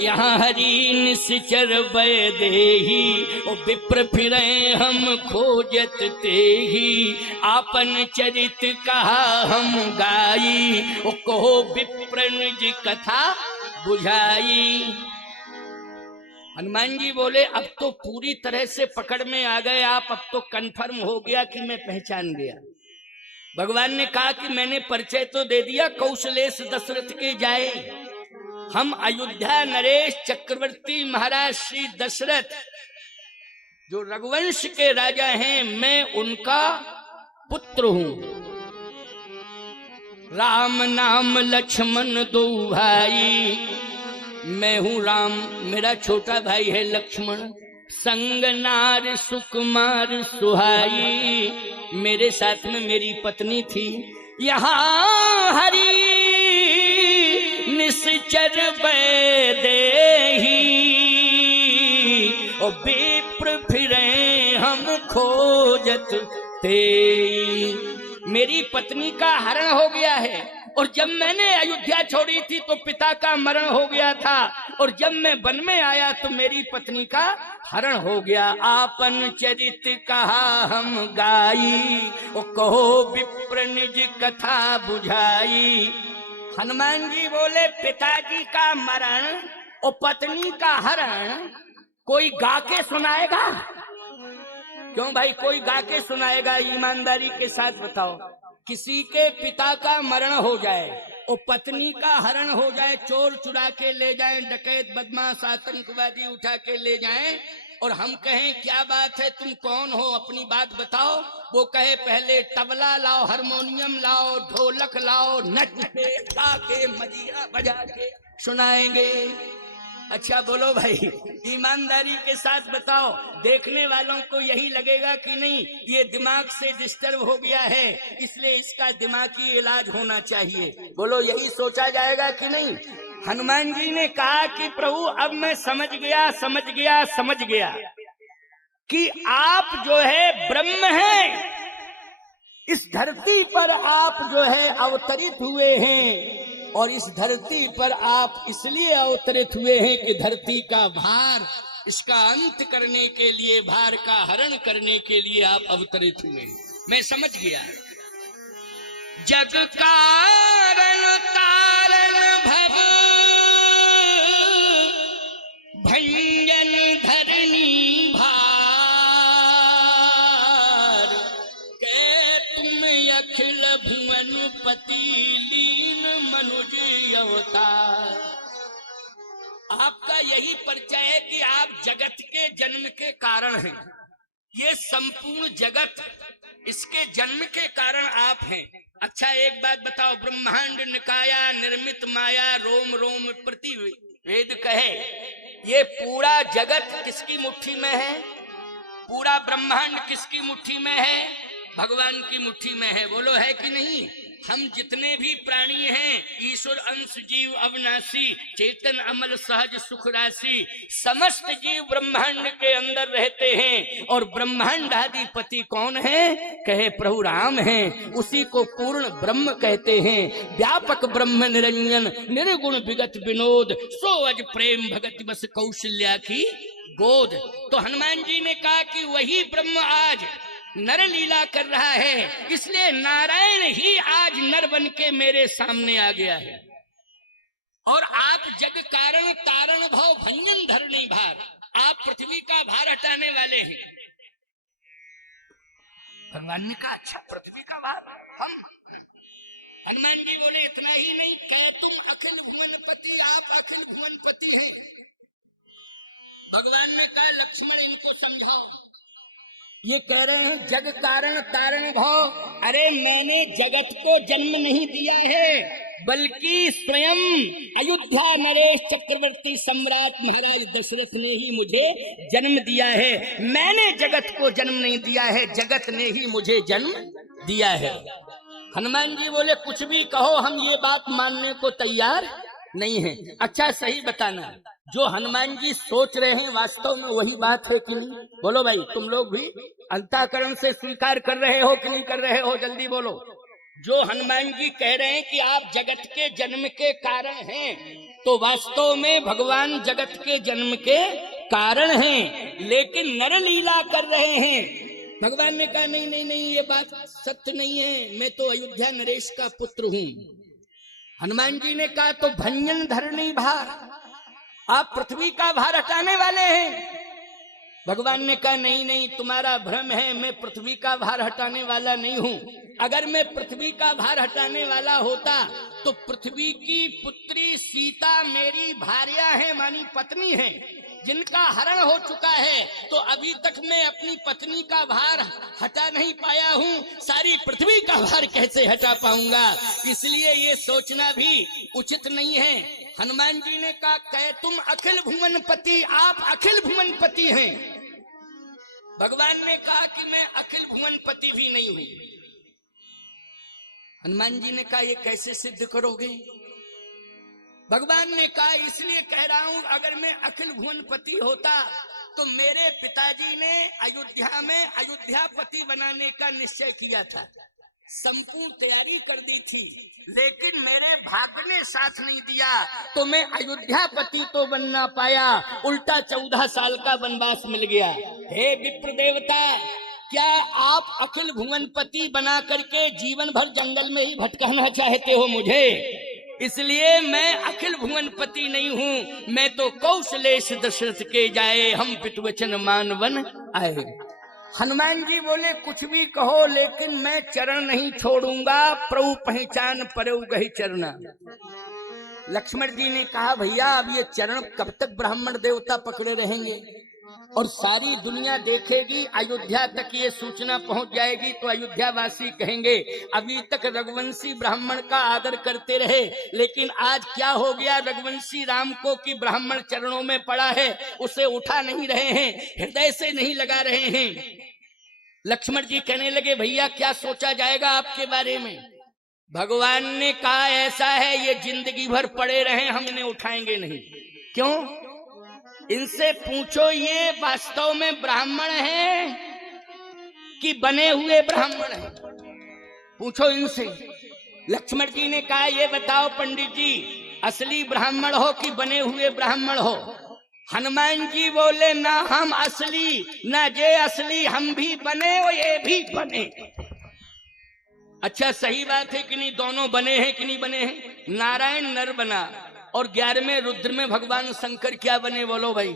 यहाँ हरि निश्चर वैदेही, ओ विप्र फिरे हम खोजत तेही, आपन चरित कहा हम गाई, ओ कहो विप्र निज कथा बुझाई। हनुमान जी बोले अब तो पूरी तरह से पकड़ में आ गए आप, अब तो कंफर्म हो गया कि मैं पहचान गया। भगवान ने कहा कि मैंने परिचय तो दे दिया, कौशलेश दशरथ के जाए। हम अयोध्या नरेश चक्रवर्ती महाराज श्री दशरथ जो रघुवंश के राजा हैं, मैं उनका पुत्र हूं। राम नाम लक्ष्मण दो भाई, मैं हूं राम, मेरा छोटा भाई है लक्ष्मण। संग नार सुकुमार सुहाई, मेरे साथ में मेरी पत्नी थी। यहाँ हरि निश्चर वैदेही, और विप्र फिरे हम खोजत तेई। मेरी पत्नी का हरण हो गया है, और जब मैंने अयोध्या छोड़ी थी तो पिता का मरण हो गया था, और जब मैं वन में आया तो मेरी पत्नी का हरण हो गया। आपन चरित कहा हम गाई, ओ कहो विप्र निज कथा बुझाई। हनुमान जी बोले पिताजी का मरण और पत्नी का हरण कोई गा के सुनाएगा? क्यों भाई, कोई गा के सुनाएगा? ईमानदारी के साथ बताओ, किसी के पिता का मरण हो जाए और पत्नी का हरण हो जाए, चोर चुरा के ले जाए, डकैत बदमाश आतंकवादी उठा के ले जाए, और हम कहें क्या बात है, तुम कौन हो, अपनी बात बताओ, वो कहे पहले तबला लाओ, हारमोनियम लाओ, ढोलक लाओ, नच के गा के मजीरा बजा के सुनाएंगे। अच्छा बोलो भाई, ईमानदारी के साथ बताओ, देखने वालों को यही लगेगा कि नहीं ये दिमाग से डिस्टर्ब हो गया है, इसलिए इसका दिमागी इलाज होना चाहिए। बोलो यही सोचा जाएगा कि नहीं? हनुमान जी ने कहा कि प्रभु अब मैं समझ गया कि आप जो है ब्रह्म हैं, इस धरती पर आप जो है अवतरित हुए हैं, और इस धरती पर आप इसलिए अवतरित हुए हैं कि धरती का भार, इसका अंत करने के लिए, भार का हरण करने के लिए आप अवतरित हुए हैं। मैं समझ गया। जग कारण तारण भव भंजन धरनी भार, के तुम अखिल भुवन पति लीन मनुज अवतार। आपका यही परिचय है कि आप जगत के जन्म के कारण हैं। ये संपूर्ण जगत, इसके जन्म के कारण आप हैं। अच्छा एक बात बताओ, ब्रह्मांड निकाया निर्मित माया रोम रोम प्रति वेद कहे, ये पूरा जगत किसकी मुट्ठी में है? पूरा ब्रह्मांड किसकी मुट्ठी में है? भगवान की मुट्ठी में है। बोलो है कि नहीं? हम जितने भी प्राणी हैं, ईश्वर अंश जीव अविनाशी, चेतन अमल सहज सुख राशि, समस्त जीव ब्रह्मांड के अंदर रहते हैं। और ब्रह्मांड आदिपति कौन है? कहे प्रभु राम हैं, उसी को पूर्ण ब्रह्म कहते हैं। व्यापक ब्रह्म निरंजन निर्गुण विगत विनोद, सो अज प्रेम भगत बस कौशल्या की गोद। तो हनुमान जी ने कहा कि वही ब्रह्म आज नर लीला कर रहा है, इसलिए नारायण ही आज नर बन के मेरे सामने आ गया है। और आप जग कारण तारण भाव भंजन धरणी भार, आप पृथ्वी का भार हटाने वाले हैं। भगवान ने कहा अच्छा पृथ्वी का भार हम? हनुमान जी बोले इतना ही नहीं, कह तुम अखिल भुवनपति, आप अखिल भुवनपति हैं। भगवान ने कहा लक्ष्मण इनको समझाओ, ये कह रहे हैं जग कारण तारण भाव। अरे मैंने जगत को जन्म नहीं दिया है, बल्कि स्वयं अयोध्या नरेश चक्रवर्ती सम्राट महाराज दशरथ ने ही मुझे जन्म दिया है। मैंने जगत को जन्म नहीं दिया है, जगत ने ही मुझे जन्म दिया है। हनुमान जी बोले कुछ भी कहो, हम ये बात मानने को तैयार नहीं है। अच्छा सही बताना, जो हनुमान जी सोच रहे हैं वास्तव में वही बात है कि नहीं? बोलो भाई, तुम लोग भी अंतःकरण से स्वीकार कर रहे हो कि नहीं कर रहे हो? जल्दी बोलो। जो हनुमान जी कह रहे हैं कि आप जगत के जन्म के कारण हैं, तो वास्तव में भगवान जगत के जन्म के कारण हैं, लेकिन नर लीला कर रहे हैं। भगवान ने कहा नहीं नहीं नहीं, ये बात सत्य नहीं है, मैं तो अयोध्या नरेश का पुत्र हूँ। हनुमान जी ने कहा तो भंजन धरणी भार, आप पृथ्वी का भार हटाने वाले हैं। भगवान ने कहा नहीं नहीं, तुम्हारा भ्रम है, मैं पृथ्वी का भार हटाने वाला नहीं हूँ। अगर मैं पृथ्वी का भार हटाने वाला होता तो पृथ्वी की पुत्री सीता मेरी भार्या है, मानी पत्नी है, जिनका हरण हो चुका है। तो अभी तक मैं अपनी पत्नी का भार हटा नहीं पाया हूँ, सारी पृथ्वी का भार कैसे हटा पाऊंगा? इसलिए ये सोचना भी उचित नहीं है। हनुमान जी ने कहा कहे तुम अखिल भुवनपति, आप अखिल भुवनपति हैं। भगवान ने कहा कि मैं अखिल भुवनपति भी नहीं हूं। हनुमान जी ने कहा ये कैसे सिद्ध करोगे? भगवान ने कहा इसलिए कह रहा हूं, अगर मैं अखिल भुवनपति होता तो मेरे पिताजी ने अयोध्या में अयोध्यापति बनाने का निश्चय किया था, संपूर्ण तैयारी कर दी थी, लेकिन मेरे भाग्य ने साथ नहीं दिया, तो मैं अयोध्यापति तो बन ना पाया, उल्टा 14 साल का वनवास मिल गया। हे विप्र देवता, क्या आप अखिल भुवनपति बना करके जीवन भर जंगल में ही भटकाना चाहते हो मुझे? इसलिए मैं अखिल भुवनपति नहीं हूँ, मैं तो कौशलेश दशरथ के जाए, हम पितवचन मान वन आए। हनुमान जी बोले कुछ भी कहो लेकिन मैं चरण नहीं छोड़ूंगा, प्रभु पहचान परऊ गही चरना। लक्ष्मण जी ने कहा भैया अब ये चरण कब तक ब्राह्मण देवता पकड़े रहेंगे, और सारी दुनिया देखेगी, अयोध्या तक ये सूचना पहुंच जाएगी तो अयोध्या वासी कहेंगे अभी तक रघुवंशी ब्राह्मण का आदर करते रहे, लेकिन आज क्या हो गया रघुवंशी राम को कि ब्राह्मण चरणों में पड़ा है, उसे उठा नहीं रहे हैं, हृदय से नहीं लगा रहे हैं। लक्ष्मण जी कहने लगे भैया क्या सोचा जाएगा आपके बारे में। भगवान ने कहा ऐसा है ये जिंदगी भर पड़े रहे, हम इन्हें उठाएंगे नहीं। क्यों? इनसे पूछो ये वास्तव में ब्राह्मण हैं कि बने हुए ब्राह्मण हैं, पूछो इनसे। लक्ष्मण जी ने कहा ये बताओ पंडित जी असली ब्राह्मण हो कि बने हुए ब्राह्मण हो। हनुमान जी बोले ना हम असली ना जे असली, हम भी बने और ये भी बने। अच्छा सही बात है कि नहीं, दोनों बने हैं कि नहीं बने हैं? नारायण नर बना और 11वें रुद्र में भगवान शंकर क्या बने बोलो भाई?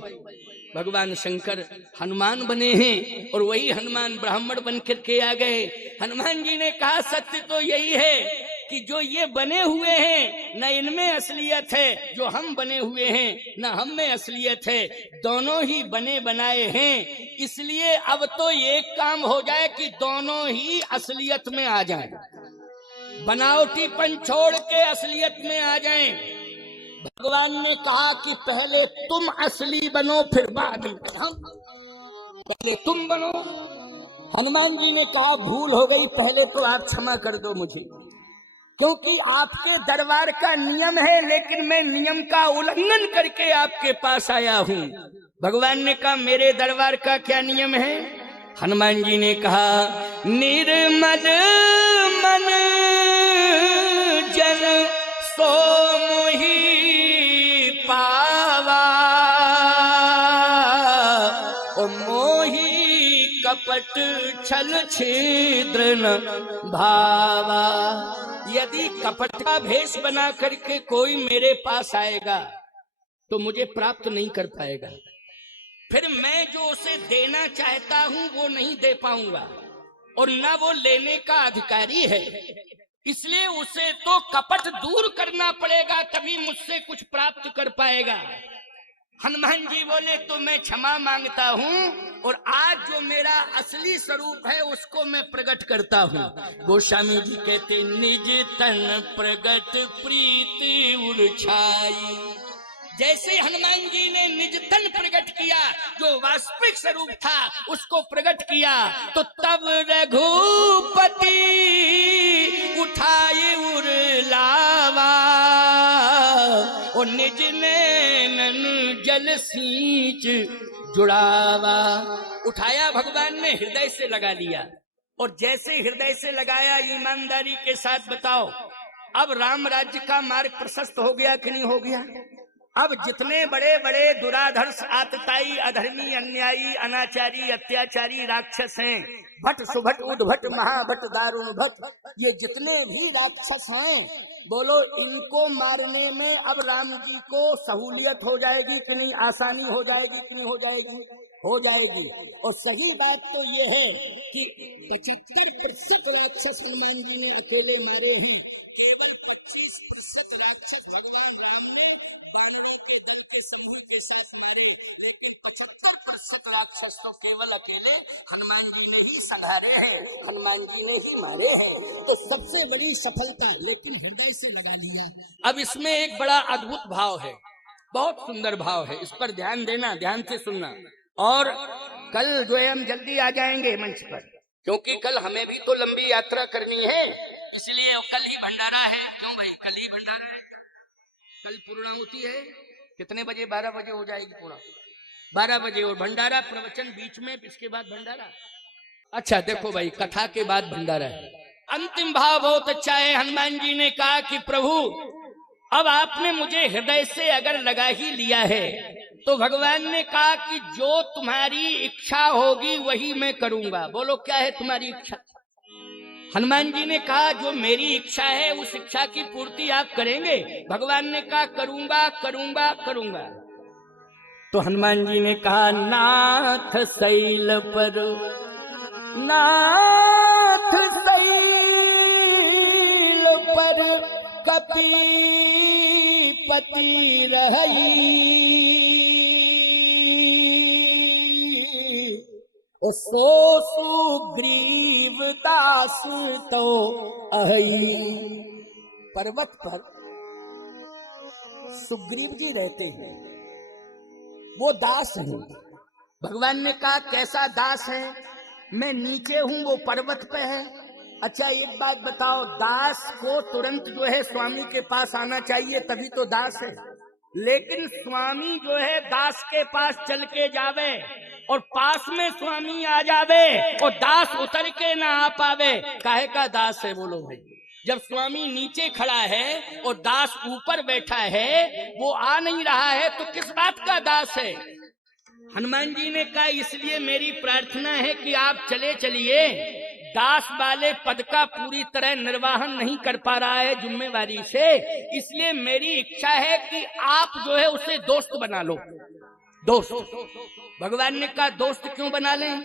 भगवान शंकर हनुमान बने हैं और वही हनुमान ब्राह्मण बन करके आ गए। हनुमान जी ने कहा सत्य तो यही है कि जो ये बने हुए हैं न इनमें असलियत है, जो हम बने हुए हैं न हम में असलियत है, दोनों ही बने बनाए हैं। इसलिए अब तो एक काम हो जाए कि दोनों ही असलियत में आ जाएं, बनावटीपन छोड़ के असलियत में आ जाएं। भगवान ने कहा कि पहले तुम असली बनो फिर बाद में हम, पहले तुम बनो। हनुमान जी ने कहा भूल हो गई, पहले तो आप क्षमा कर दो मुझे, क्योंकि आपके दरबार का नियम है लेकिन मैं नियम का उल्लंघन करके आपके पास आया हूँ। भगवान ने कहा मेरे दरबार का क्या नियम है? हनुमान जी ने कहा निर्मल मन जन सो मोहि पावा, ओ मोहि कपट छल छिद्र न भावा। यदि कपट का भेष बना करके कोई मेरे पास आएगा तो मुझे प्राप्त नहीं कर पाएगा, फिर मैं जो उसे देना चाहता हूं वो नहीं दे पाऊंगा और ना वो लेने का अधिकारी है। इसलिए उसे तो कपट दूर करना पड़ेगा तभी मुझसे कुछ प्राप्त कर पाएगा। हनुमान जी बोले तो मैं क्षमा मांगता हूँ और आज जो मेरा असली स्वरूप है उसको मैं प्रकट करता हूँ। गोस्वामी जी कहते निज तन प्रकट प्रीति उर्छाई। जैसे हनुमान जी ने निज तन प्रकट किया, जो वास्तविक स्वरूप था उसको प्रकट किया, तो तब रघुपति उठाए उरलावा, और निज नैनन जल सींच जुड़ावा। उठाया भगवान ने, हृदय से लगा लिया, और जैसे हृदय से लगाया ईमानदारी के साथ बताओ अब राम राज्य का मार्ग प्रशस्त हो गया कि नहीं हो गया? अब जितने बड़े बड़े दुराधर्ष आतताई अधर्मी अन्यायी अनाचारी अत्याचारी राक्षस हैं, भट सुभट उद्भट महाभट दारुण भट, ये जितने भी राक्षस हैं बोलो इनको मारने में अब राम जी को सहूलियत हो जाएगी कि नहीं, आसानी हो जाएगी कि नहीं हो जाएगी? हो जाएगी। और सही बात तो ये है कि 75% राक्षस हनुमान जी ने अकेले मारे हैं, केवल 25% राक्षस भगवान राम ने बानरों के दल के समूह के साथ मारे, लेकिन 75% राक्षस तो केवल अकेले हनुमान जी ने ही संहारे हैं, हनुमान जी ने ही मारे हैं। तो सबसे बड़ी सफलता, लेकिन हृदय से लगा लिया। अब इसमें एक बड़ा अद्भुत भाव है, बहुत सुंदर भाव है, इस पर ध्यान देना, ध्यान से सुनना। और कल जो है हम जल्दी आ जाएंगे मंच पर, क्योंकि कल हमें भी तो लंबी यात्रा करनी है, इसलिए कल ही भंडारा है। क्यों भाई? कल ही भंडारा है, कल पूर्णाहुति है। कितने बजे? 12 बजे हो जाएगी पूरा, 12 बजे, और भंडारा प्रवचन बीच में, इसके बाद भंडारा। अच्छा देखो भाई, कथा के बाद भंडारा है। अंतिम भाव बहुत अच्छा है। हनुमान जी ने कहा कि प्रभु अब आपने मुझे हृदय से अगर लगा ही लिया है तो भगवान ने कहा कि जो तुम्हारी इच्छा होगी वही मैं करूंगा। बोलो क्या है तुम्हारी इच्छा? हनुमान जी ने कहा जो मेरी इच्छा है उस इच्छा की पूर्ति आप करेंगे? भगवान ने कहा करूंगा करूंगा करूंगा। तो हनुमान जी ने कहा नाथ शैल पर नाथ शैल पर कपीपति रही, ओ सो सुग्रीव दास तो अहि। पर्वत पर सुग्रीव जी रहते हैं, वो दास हैं। भगवान ने कहा कैसा दास है? मैं नीचे हूं, वो पर्वत पे है। अच्छा एक बात बताओ, दास को तुरंत जो है स्वामी के पास आना चाहिए, तभी तो दास है। लेकिन स्वामी जो है दास के पास चल के जावे और पास में स्वामी आ जावे और दास उतर के ना आ पावे, काहे का दास है बोलो भाई? जब स्वामी नीचे खड़ा है और दास ऊपर बैठा है, वो आ नहीं रहा है, तो किस बात का दास है? हनुमान जी ने कहा इसलिए मेरी प्रार्थना है कि आप चले चलिए, दास वाले पद का पूरी तरह निर्वाहन नहीं कर पा रहा है जिम्मेवारी से, इसलिए मेरी इच्छा है कि आप जो है उसे दोस्त बना लो। दोस्त, भगवान ने कहा दोस्त क्यों बना लें?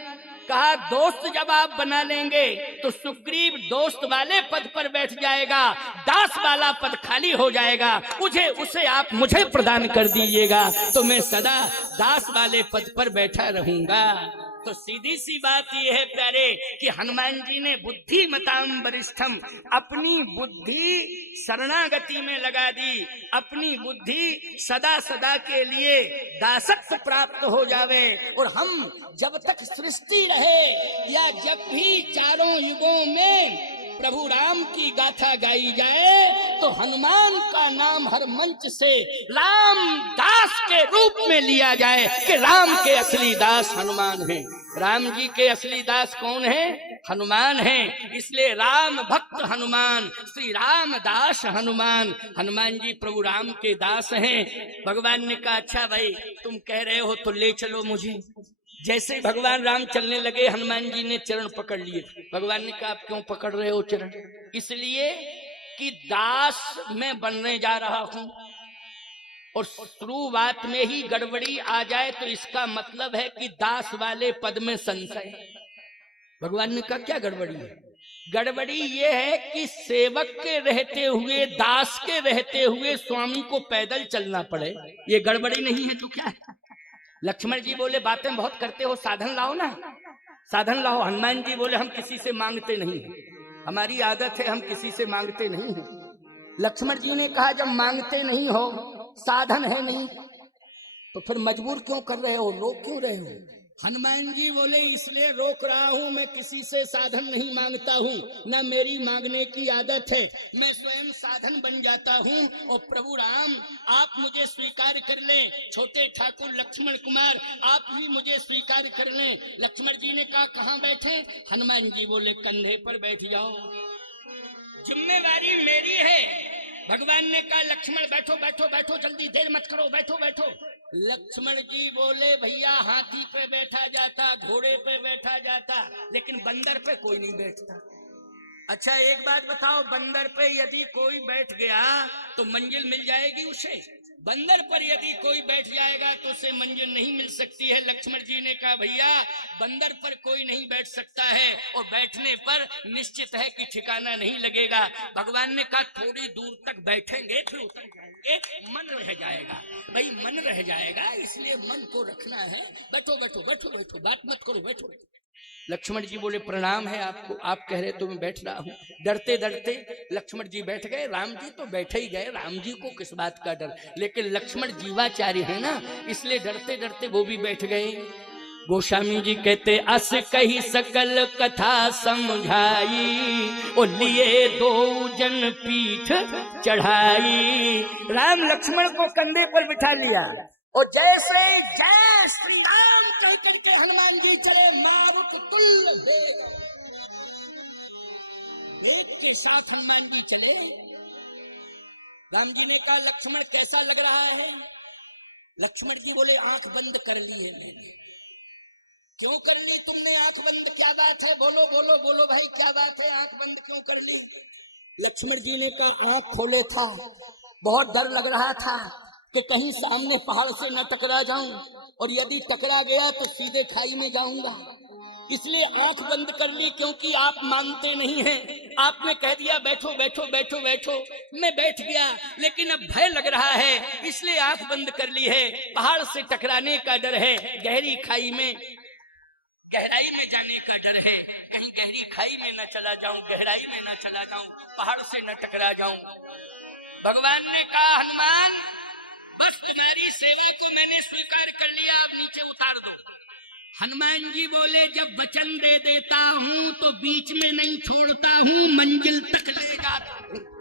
कहा दोस्त जब आप बना लेंगे तो सुग्रीव दोस्त वाले पद पर बैठ जाएगा, दास वाला पद खाली हो जाएगा, उसे आप मुझे प्रदान कर दीजिएगा, तो मैं सदा दास वाले पद पर बैठा रहूंगा। तो सीधी सी बात यह है प्यारे कि हनुमान जी ने बुद्धि मताम वरिष्ठम, अपनी बुद्धि शरणागति में लगा दी, अपनी बुद्धि सदा सदा के लिए दासत्व प्राप्त हो जावे। और हम जब तक सृष्टि रहे या जब भी चारों युगों में प्रभु राम की गाथा गाई जाए, तो हनुमान का नाम हर मंच से राम दास के रूप में लिया जाए कि राम के असली दास हनुमान हैं। राम जी के असली दास कौन है? हनुमान है। इसलिए राम भक्त हनुमान, श्री राम दास हनुमान। हनुमान जी प्रभु राम के दास हैं। भगवान ने कहा अच्छा भाई तुम कह रहे हो तो ले चलो मुझे। जैसे भगवान राम चलने लगे, हनुमान जी ने चरण पकड़ लिए। भगवान ने कहा आप क्यों पकड़ रहे हो चरण? इसलिए कि दास मैं बनने जा रहा हूं और शुरुआत में ही गड़बड़ी आ जाए तो इसका मतलब है कि दास वाले पद में संशय। भगवान ने कहा क्या गड़बड़ी है? गड़बड़ी ये है कि सेवक के रहते हुए, दास के रहते हुए स्वामी को पैदल चलना पड़े, ये गड़बड़ी नहीं है तो क्या है? लक्ष्मण जी बोले बातें बहुत करते हो, साधन लाओ ना, साधन लाओ। हनुमान जी बोले हम किसी से मांगते नहीं, हमारी आदत है हम किसी से मांगते नहीं हैं। लक्ष्मण जी ने कहा जब मांगते नहीं हो, साधन है नहीं, तो फिर मजबूर क्यों कर रहे हो, रोक क्यों रहे हो? हनुमान जी बोले इसलिए रोक रहा हूं, मैं किसी से साधन नहीं मांगता हूं, न मेरी मांगने की आदत है, मैं स्वयं साधन बन जाता हूं। और प्रभु राम आप मुझे स्वीकार कर लें, छोटे ठाकुर लक्ष्मण कुमार आप भी मुझे स्वीकार कर लें। लक्ष्मण जी ने कहा कहां बैठे? हनुमान जी बोले कंधे पर बैठ जाओ, जिम्मेवारी मेरी है। भगवान ने कहा लक्ष्मण बैठो बैठो बैठो, जल्दी देर मत करो, बैठो बैठो। लक्ष्मण जी बोले भैया हाथी पे बैठा जाता, घोड़े पे बैठा जाता, लेकिन बंदर पे कोई नहीं बैठता। अच्छा एक बात बताओ, बंदर पे यदि कोई बैठ गया तो मंजिल मिल जाएगी उसे? बंदर पर यदि कोई बैठ जाएगा तो उसे मंजिल नहीं मिल सकती है। लक्ष्मण जी ने कहा भैया बंदर पर कोई नहीं बैठ सकता है और बैठने पर निश्चित है कि ठिकाना नहीं लगेगा। भगवान ने कहा थोड़ी दूर तक बैठेंगे फिर उतर जाएंगे, मन रह जाएगा। भाई मन रह जाएगा, इसलिए मन को रखना है। बैठो बैठो बैठो बैठो, बात मत करो, बैठो। लक्ष्मण जी बोले प्रणाम है आपको, आप कह रहे तो मैं बैठ रहा हूँ। डरते डरते लक्ष्मण जी बैठ गए, राम जी तो बैठे ही गए, राम जी को किस बात का डर, लेकिन लक्ष्मण जीवाचार्य है ना, इसलिए डरते डरते वो भी बैठ गए। गोस्वामी जी कहते अस कही सकल कथा समझाई, और लिए दो जन पीठ चढ़ाई। राम लक्ष्मण को कंधे पर बिठा लिया और जैसे जय श्री राम कह करके हनुमान जी चले, मारुत तुल्य वेग के साथ हनुमान जी चले। राम जी ने कहा लक्ष्मण कैसा लग रहा है? लक्ष्मण जी बोले आंख बंद कर ली है मैंने। क्यों कर ली तुमने आंख बंद? क्या बात है? बोलो बोलो बोलो भाई क्या बात है, आंख बंद क्यों कर ली? लक्ष्मण जी ने कहा आंख खोले था, बहुत डर लग रहा था कि कहीं सामने पहाड़ से न टकरा जाऊं, और यदि टकरा गया तो सीधे खाई में जाऊंगा। इसलिए आंख बंद कर ली, क्योंकि आप मानते नहीं हैं। आपने कह दिया बैठो बैठो बैठो बैठो, मैं बैठ गया, लेकिन अब भय लग रहा है इसलिए आंख बंद कर ली है। पहाड़ से टकराने का डर है, गहरी खाई में, गहराई में जाने का डर है, कहीं गहरी खाई में न चला जाऊं, गहराई में न चला जाऊं, पहाड़ से न टकरा जाऊं। भगवान ने कहा हनुमान बस तुम्हारी सेवा को मैंने स्वीकार कर लिया, आप नीचे उतार दो। हनुमान जी बोले जब वचन दे देता हूं तो बीच में नहीं छोड़ता हूं, मंजिल तक ले जाता हूं।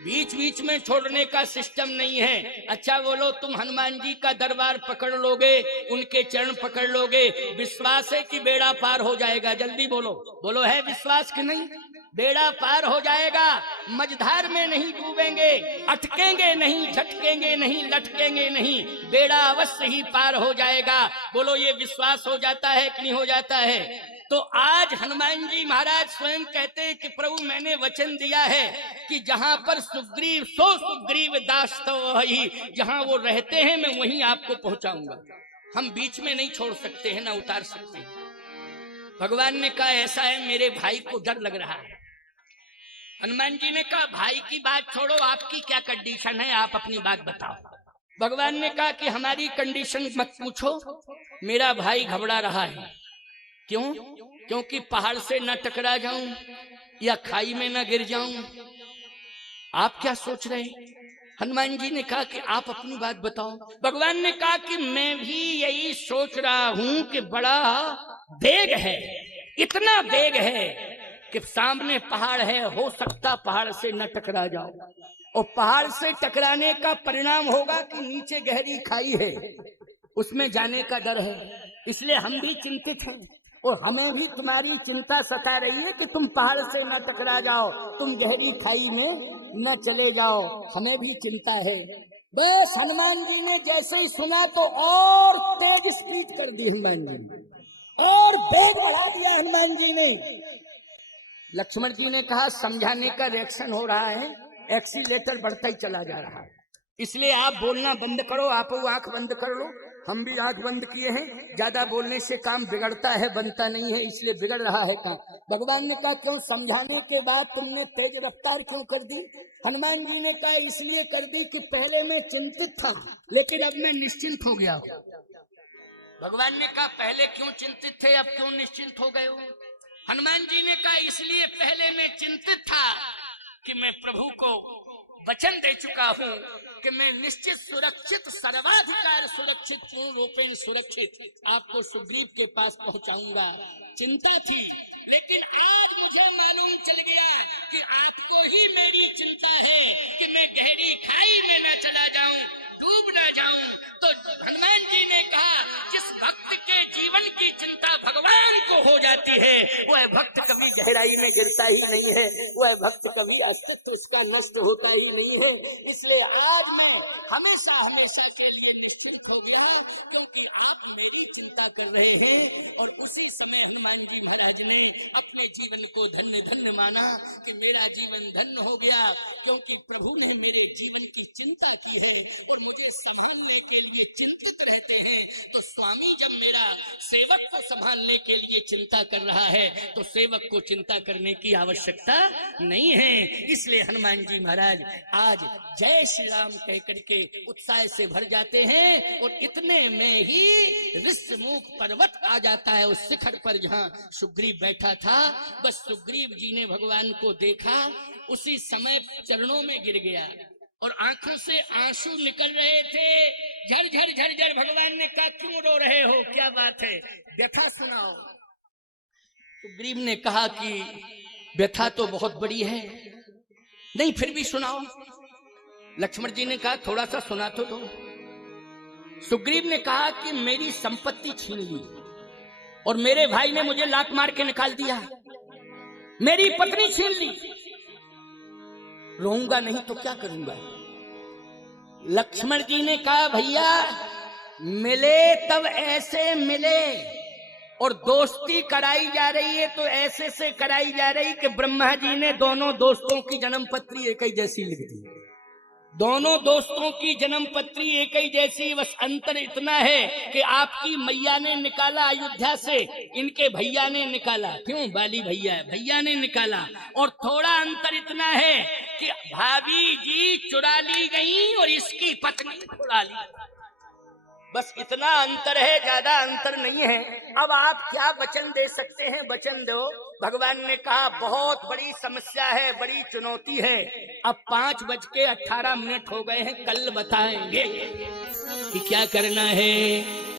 बीच बीच में छोड़ने का सिस्टम नहीं है। अच्छा बोलो, तुम हनुमान जी का दरबार पकड़ लोगे, उनके चरण पकड़ लोगे, विश्वास है कि बेड़ा पार हो जाएगा? जल्दी बोलो, बोलो है विश्वास कि नहीं? बेड़ा पार हो जाएगा, मझधार में नहीं डूबेंगे, अटकेंगे नहीं, झटकेंगे नहीं, लटकेंगे नहीं, बेड़ा अवश्य ही पार हो जाएगा। बोलो ये विश्वास हो जाता है कि नहीं हो जाता है? तो आज हनुमान जी महाराज स्वयं कहते हैं कि प्रभु मैंने वचन दिया है कि जहां पर सुग्रीव सो सुग्रीव दास तो वही, जहां वो रहते हैं मैं वहीं आपको पहुंचाऊंगा। हम बीच में नहीं छोड़ सकते हैं, ना उतार सकते हैं। भगवान ने कहा ऐसा है, मेरे भाई को डर लग रहा है। हनुमान जी ने कहा भाई की बात छोड़ो, आपकी क्या कंडीशन है, आप अपनी बात बताओ। भगवान ने कहा कि हमारी कंडीशन मत पूछो, मेरा भाई घबरा रहा है। क्यों? क्योंकि पहाड़ से न टकरा जाऊं या खाई में न गिर जाऊं। आप क्या सोच रहे हैं? हनुमान जी ने कहा कि आप अपनी बात बताओ। भगवान ने कहा कि मैं भी यही सोच रहा हूं कि बड़ा बेग है, इतना बेग है कि सामने पहाड़ है, हो सकता पहाड़ से न टकरा जाओ, और पहाड़ से टकराने का परिणाम होगा कि नीचे गहरी खाई है, उसमें जाने का डर है। इसलिए हम भी चिंतित हैं और हमें भी तुम्हारी चिंता सता रही है कि तुम पहाड़ से न टकरा जाओ, तुम गहरी खाई में न चले जाओ, हमें भी चिंता है। बस हनुमान जी ने जैसे ही सुना तो और तेज स्पीड कर दी हनुमान जी ने, और बेग बढ़ा दिया हनुमान जी ने। लक्ष्मण जी ने कहा समझाने का रिएक्शन हो रहा है, एक्सीलेटर बढ़ता ही चला जा रहा है, इसलिए आप बोलना बंद करो, आप आंख बंद कर लो, हम भी आंख बंद किए हैं। ज्यादा बोलने से काम बिगड़ता है, बनता नहीं है, इसलिए बिगड़ रहा है काम। भगवान ने कहा क्यों समझाने के बाद तुमने तेज रफ्तार क्यों कर दी? हनुमान जी ने कहा इसलिए कर दी कि पहले मैं चिंतित था, लेकिन अब मैं निश्चिंत हो गया। भगवान ने कहा पहले क्यों चिंतित थे, अब क्यों निश्चिंत हो गए हो? हनुमान जी ने कहा इसलिए पहले मैं चिंतित था कि मैं प्रभु को वचन दे चुका हूँ कि मैं निश्चित सुरक्षित, सर्वाधिकार सुरक्षित, पूर्ण रूपेण सुरक्षित आपको सुग्रीव के पास पहुंचाऊंगा। चिंता थी, लेकिन आज मुझे मालूम चल गया कि आपको ही मेरी चिंता है कि मैं गहरी खाई में न चला जाऊं, डूब ना जाऊं। तो हनुमान जी ने कहा जिस भक्त के जीवन की चिंता भगवान को हो जाती है, वह भक्त कभी गहराई में गिरता ही नहीं है, वह भक्त कभी अस्तित्व उसका नष्ट होता ही नहीं है। इसलिए आज मैं हमेशा हमेशा के लिए निश्चिंत हो गया, क्योंकि आप मेरी चिंता कर रहे हैं। और उसी समय हनुमान जी महाराज ने अपने जीवन को धन्य धन्य माना कि मेरा जीवन धन्य हो गया, क्योंकि प्रभु ने मेरे जीवन की चिंता की है और मुझे संभालने के लिए चिंतित रहते हैं। तो स्वामी जब मेरा सेवक को संभालने के लिए चिंता कर रहा है तो सेवक को चिंता करने की आवश्यकता नहीं है। इसलिए हनुमान जी महाराज आज जय श्री राम कह करके उत्साह से भर जाते हैं, और इतने में ही ऋष्यमुख पर्वत आ जाता है उस शिखर पर जहाँ सुग्रीव बैठा था। बस सुग्रीव जी ने भगवान को देखा, उसी समय चरणों में गिर गया और आंखों से आंसू निकल रहे थे, झरझर झरझर। भगवान ने कहा क्यों रो रहे हो, क्या बात है, व्यथा सुनाओ। सुग्रीव ने कहा कि व्यथा तो बहुत बड़ी है, नहीं फिर भी सुनाओ। लक्ष्मण जी ने कहा थोड़ा सा सुना तो दो। सुग्रीव ने कहा कि मेरी संपत्ति छीन ली और मेरे भाई ने मुझे लात मार के निकाल दिया, मेरी पत्नी छीन ली, रहूंगा नहीं तो क्या करूंगा। लक्ष्मण जी ने कहा भैया मिले तब ऐसे मिले, और दोस्ती कराई जा रही है तो ऐसे से कराई जा रही कि ब्रह्मा जी ने दोनों दोस्तों की जन्म पत्री एक ही जैसी लिख दी। दोनों दोस्तों की जन्म पत्री एक ही जैसी, बस अंतर इतना है कि आपकी मैया ने निकाला अयोध्या से, इनके भैया ने निकाला, क्यों बाली भैया ने निकाला। और थोड़ा अंतर इतना है कि भाभी जी चुरा ली गई और इसकी पत्नी छुड़ा ली, बस इतना अंतर है, ज्यादा अंतर नहीं है। अब आप क्या वचन दे सकते हैं, वचन दो। भगवान ने कहा बहुत बड़ी समस्या है, बड़ी चुनौती है। अब 5:18 हो गए हैं, कल बताएंगे कि क्या करना है।